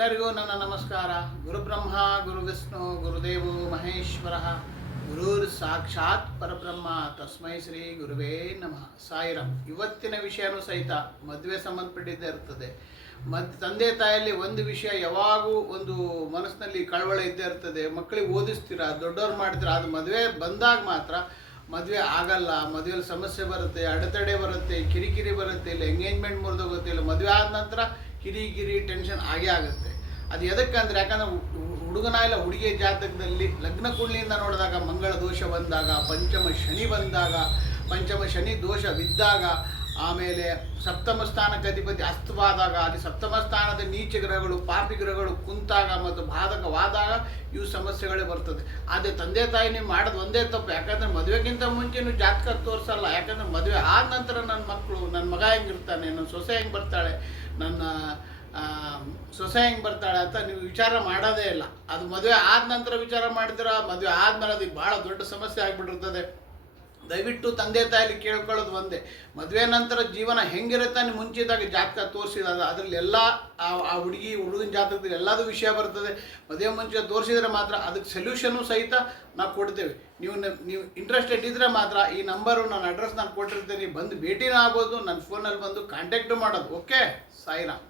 ಎಲ್ಲರಿಗೂ ನನ್ನ ನಮಸ್ಕಾರ. ಗುರುಬ್ರಹ್ಮ ಗುರು ವಿಷ್ಣು ಗುರುದೇವೋ ಮಹೇಶ್ವರ ಗುರುರ್ ಸಾಕ್ಷಾತ್ ಪರಬ್ರಹ್ಮ ತಸ್ಮೈ ಶ್ರೀ ಗುರುವೇ ನಮಃ. ಸಾಯಿರಾಮ್. ಇವತ್ತಿನ ವಿಷಯನೂ ಸಹಿತ ಮದುವೆ ಸಂಬಂಧಪಟ್ಟಿದ್ದೇ ಇರ್ತದೆ. ತಂದೆ ತಾಯಲ್ಲಿ ಒಂದು ವಿಷಯ ಯಾವಾಗೂ ಒಂದು ಮನಸ್ಸಿನಲ್ಲಿ ಕಳವಳ ಇದ್ದೇ ಇರ್ತದೆ. ಮಕ್ಕಳಿಗೆ ಓದಿಸ್ತೀರಾ, ದೊಡ್ಡವ್ರು ಮಾಡ್ತೀರಾ, ಅದು ಮದುವೆ ಬಂದಾಗ ಮಾತ್ರ ಮದುವೆ ಆಗಲ್ಲ. ಮದುವೆಯಲ್ಲಿ ಸಮಸ್ಯೆ ಬರುತ್ತೆ, ಅಡೆತಡೆ ಬರುತ್ತೆ, ಕಿರಿಕಿರಿ ಬರುತ್ತೆ, ಇಲ್ಲ ಎಂಗೇಜ್ಮೆಂಟ್ ಮುರಿದೋಗುತ್ತೆ, ಇಲ್ಲ ಮದುವೆ ಆದ ನಂತರ ಕಿರಿಕಿರಿ ಟೆನ್ಷನ್ ಆಗೇ ಆಗುತ್ತೆ. ಅದು ಎದಕ್ಕಂದ್ರೆ, ಯಾಕಂದ್ರೆ ಹುಡುಗನ ಇಲ್ಲ ಹುಡುಗಿಯ ಜಾತಕದಲ್ಲಿ ಲಗ್ನ ಕುಂಡ್ಲಿಯಿಂದ ನೋಡಿದಾಗ ಮಂಗಳ ದೋಷ ಬಂದಾಗ, ಪಂಚಮ ಶನಿ ಬಂದಾಗ, ಪಂಚಮ ಶನಿ ದೋಷವಿದ್ದಾಗ, ಆಮೇಲೆ ಸಪ್ತಮ ಸ್ಥಾನಕ್ಕೆ ಅಧಿಪತಿ ಅಸ್ತವಾದಾಗ, ಅಲ್ಲಿ ಸಪ್ತಮ ಸ್ಥಾನದ ನೀಚ ಗ್ರಹಗಳು ಪಾಪಿ ಗ್ರಹಗಳು ಕುಂತಾಗ ಮತ್ತು ಬಾಧಕವಾದಾಗ ಇವು ಸಮಸ್ಯೆಗಳೇ ಬರ್ತದೆ. ಆದರೆ ತಂದೆ ತಾಯಿ ನೀವು ಮಾಡೋದು ಒಂದೇ ತಪ್ಪು. ಯಾಕಂದರೆ ಮದುವೆಗಿಂತ ಮುಂಚೆ ನೀವು ಜಾತಕ ತೋರಿಸಲ್ಲ. ಯಾಕಂದರೆ ಮದುವೆ ಆದ ನಂತರ ನನ್ನ ಮಕ್ಕಳು, ನನ್ನ ಮಗ ಹೆಂಗಿರ್ತಾನೆ, ನನ್ನ ಸೊಸೆ ಹೆಂಗೆ ಬರ್ತಾಳೆ, ನನ್ನ ಸೊಸೆ ಹೆಂಗೆ ಬರ್ತಾಳೆ ಅಂತ ನೀವು ವಿಚಾರ ಮಾಡೋದೇ ಇಲ್ಲ. ಅದು ಮದುವೆ ಆದ ನಂತರ ವಿಚಾರ ಮಾಡ್ತೀರಾ. ಮದುವೆ ಆದಮೇಲೆ ಅದಕ್ಕೆ ಭಾಳ ದೊಡ್ಡ ಸಮಸ್ಯೆ ಆಗಿಬಿಟ್ಟಿರ್ತದೆ. ದಯವಿಟ್ಟು ತಂದೆ ತಾಯಿಲಿ ಕೇಳ್ಕೊಳ್ಳೋದು ಒಂದೇ, ಮದುವೆ ನಂತರ ಜೀವನ ಹೆಂಗಿರುತ್ತೆ ನೀವು ಮುಂಚಿದಾಗ ಜಾತಕ ತೋರಿಸಿದಾಗ ಅದರಲ್ಲಿ ಎಲ್ಲ ಆ ಹುಡುಗನ ಜಾತಕದಲ್ಲಿ ಎಲ್ಲದೂ ವಿಷಯ ಬರ್ತದೆ. ಮದುವೆ ಮುಂಚೆ ತೋರಿಸಿದ್ರೆ ಮಾತ್ರ ಅದಕ್ಕೆ ಸೊಲ್ಯೂಷನು ಸಹಿತ ನಾವು ಕೊಡ್ತೇವೆ. ನೀವು ಇಂಟ್ರೆಸ್ಟೆಡ್ ಇದ್ದರೆ ಮಾತ್ರ ಈ ನಂಬರು, ನನ್ನ ಅಡ್ರೆಸ್ ನಾನು ಕೊಟ್ಟಿರ್ತೀನಿ, ಬಂದು ಭೇಟಿನೂ ಆಗ್ಬೋದು, ನನ್ನ ಫೋನಲ್ಲಿ ಬಂದು ಕಾಂಟ್ಯಾಕ್ಟು ಮಾಡೋದು. ಓಕೆ, ಸಾಯಿರಾಮ್.